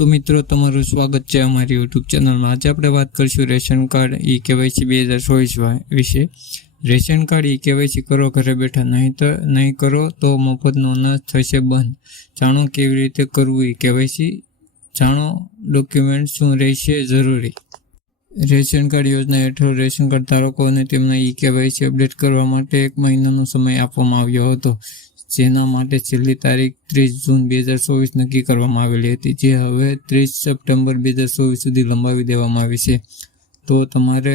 તો મિત્રો તમારું સ્વાગત છે અમારી યુટ્યુબ ચેનલમાં। આજે આપણે વાત કરીશું રેશન કાર્ડ ઈ-કેવાયસી 2024 વિશે। રેશન કાર્ડ ઈ-કેવાયસી કરો ઘરે બેઠા, નહીં કરો તો મફતનો અનાજ થશે બંધ। જાણો કેવી રીતે કરવું ઈ-કેવાયસી, જાણો ડોક્યુમેન્ટ શું રહેશે જરૂરી। રેશન કાર્ડ યોજના હેઠળ રેશન કાર્ડ ધારકોને તેમના ઈ-કેવાયસી અપડેટ કરવા માટે 1 મહિનાનો સમય આપવામાં આવ્યો હતો, જેના માટે છેલ્લી તારીખ 30 જૂન 2024 નક્કી કરવામાં આવેલી હતી, જે હવે 30 સપ્ટેમ્બર 2024 સુધી લંબાવી દેવામાં આવી છે। તો તમારે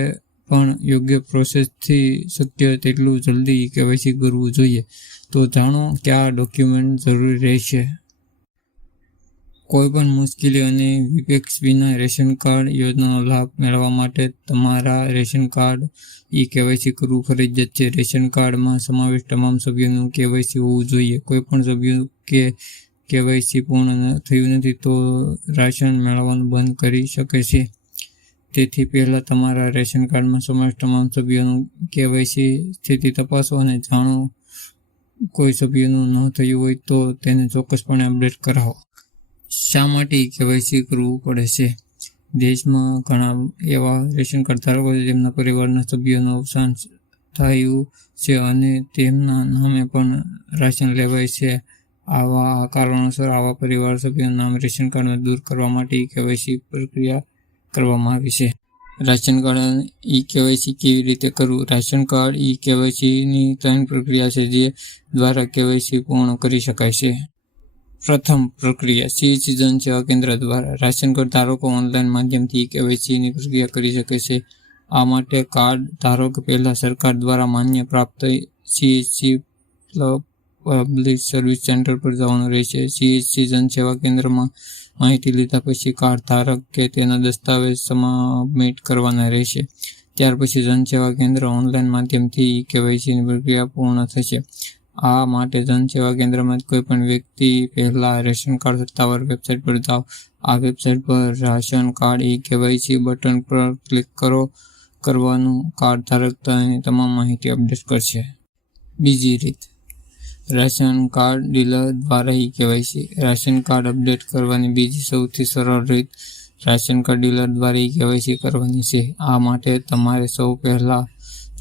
પણ યોગ્ય પ્રોસેસથી શક્ય તેટલું જલ્દી ઈ-કેવાયસી કરવું જોઈએ। તો જાણો કયા ડોક્યુમેન્ટ જરૂરી રહેશે। કોઈપણ મુશ્કેલી અને વિપેક્ષ વિના રેશન કાર્ડ યોજનાનો લાભ મેળવવા માટે તમારા રેશન કાર્ડ ઈ-કેવાયસી કરવું ફરજિયાત છે। રેશન કાર્ડમાં સમાવેશ તમામ સભ્યોનું કેવાયસી હોવું જોઈએ। કોઈપણ સભ્ય કેવાયસી પૂર્ણ થયું નથી તો રાશન મેળવવાનું બંધ કરી શકે છે। તેથી પહેલાં તમારા રેશન કાર્ડમાં સમાવેશ તમામ સભ્યોનું કેવાયસી સ્થિતિ તપાસો અને જાણો કોઈ સભ્યનું ન થયું હોય તો તેને ચોક્કસપણે અપડેટ કરાવો। શા માટે ઈ-કેવાયસી કરવું પડે છે? દેશમાં ઘણા એવા રેશન કાર્ડ ધારકો છે જેમના પરિવારના સભ્યોનું અવસાન થયું છે અને તેમના નામે પણ રાશન લેવાય છે। આવા કારણોસર આવા પરિવાર સભ્યોનું નામ રેશન કાર્ડમાં દૂર કરવા માટે ઈ-કેવાયસી પ્રક્રિયા કરવામાં આવી છે। રાશન કાર્ડ ઈ-કેવાયસી કેવી રીતે કરવું? રાશન કાર્ડ ઈ-કેવાયસીની 3 પ્રક્રિયા છે જે દ્વારા કેવાયસી પૂર્ણ કરી શકાય છે। પ્રથમ પ્રક્રિયા CHC જન સેવા કેન્દ્ર દ્વારા। રાશન કાર્ડ ધારકો ઓનલાઈન માધ્યમથી ઈ-કેવાયસીની પ્રક્રિયા કરી શકે છે। આ માટે કાર્ડ ધારકો પહેલા સરકાર દ્વારા માન્ય પ્રાપ્ત CHC પબ્લિક સર્વિસ સેન્ટર પર જવાનું રહેશે। CHC જન સેવા કેન્દ્રમાં માહિતી લીધા પછી કાર્ડ ધારક કે તેના દસ્તાવેજ સબમિટ કરવાના રહેશે। ત્યાર પછી જન સેવા કેન્દ્ર ઓનલાઈન માધ્યમથી ઈ-કેવાયસીની પ્રક્રિયા પૂર્ણ થશે। આ માટે જન સેવા કેન્દ્રમાં કોઈપણ વ્યક્તિ પહેલા રેશન કાર્ડ સત્તાવાર વેબસાઇટ પર જાઓ। આ વેબસાઇટ પર રાશન કાર્ડ ઈ-કેવાયસી બટન પર ક્લિક કરવાનું કાર્ડ ધારક તમામ માહિતી અપડેટ કરશે। બીજી રીત, રાશન કાર્ડ ડીલર દ્વારા ઈ-કેવાયસી। રાશન કાર્ડ અપડેટ કરવાની બીજી સૌથી સરળ રીત રાશન કાર્ડ ડીલર દ્વારા ઈ-કેવાયસી કરવાની છે। આ માટે તમારે સૌ પહેલાં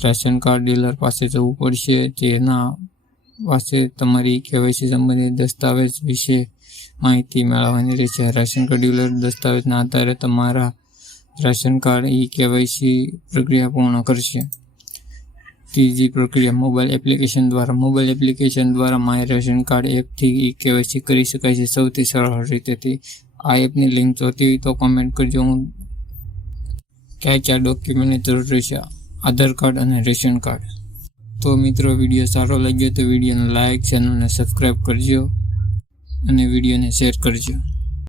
રાશન કાર્ડ ડીલર પાસે જવું પડશે, જેના પાસે તમારી ઈ-કેવાયસી સંબંધિત દસ્તાવેજ વિશે માહિતી મેળવવાની રહેશે। રાશન કાર્ડ ડીલર દસ્તાવેજના આધારે તમારા રાશન કાર્ડ ઈ-કેવાયસી પ્રક્રિયા પૂર્ણ કરશે। ત્રીજી પ્રક્રિયા મોબાઈલ એપ્લિકેશન દ્વારા। મોબાઈલ એપ્લિકેશન દ્વારા માય રેશન કાર્ડ એપથી ઈ-કેવાયસી કરી શકાય છે સૌથી સરળ રીતેથી। આ એપની લિંક જોતી હોય તો કોમેન્ટ કરજો। કયા ડોક્યુમેન્ટની જરૂર રહેશે? આધાર કાર્ડ અને રેશન કાર્ડ। તો મિત્રો, વિડીયો સારો લાગ્યો તો વિડીયોને લાઇક, ચેનલને સબસ્ક્રાઈબ કરજો અને વિડીયોને શેર કરજો।